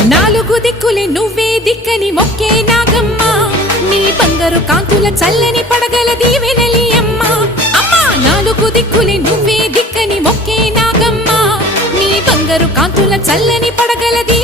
నాలుగు దిక్కులే నువ్వే దిక్కని మొక్కే నాగమ్మ నీ బంగారు కాంతుల చల్లని పడగల దీవెనలి అమ్మ అమ్మా నాలుగు దిక్కులే నువ్వే దిక్కని మొక్కే నాగమ్మ నీ బంగారు కాంతుల చల్లని పడగల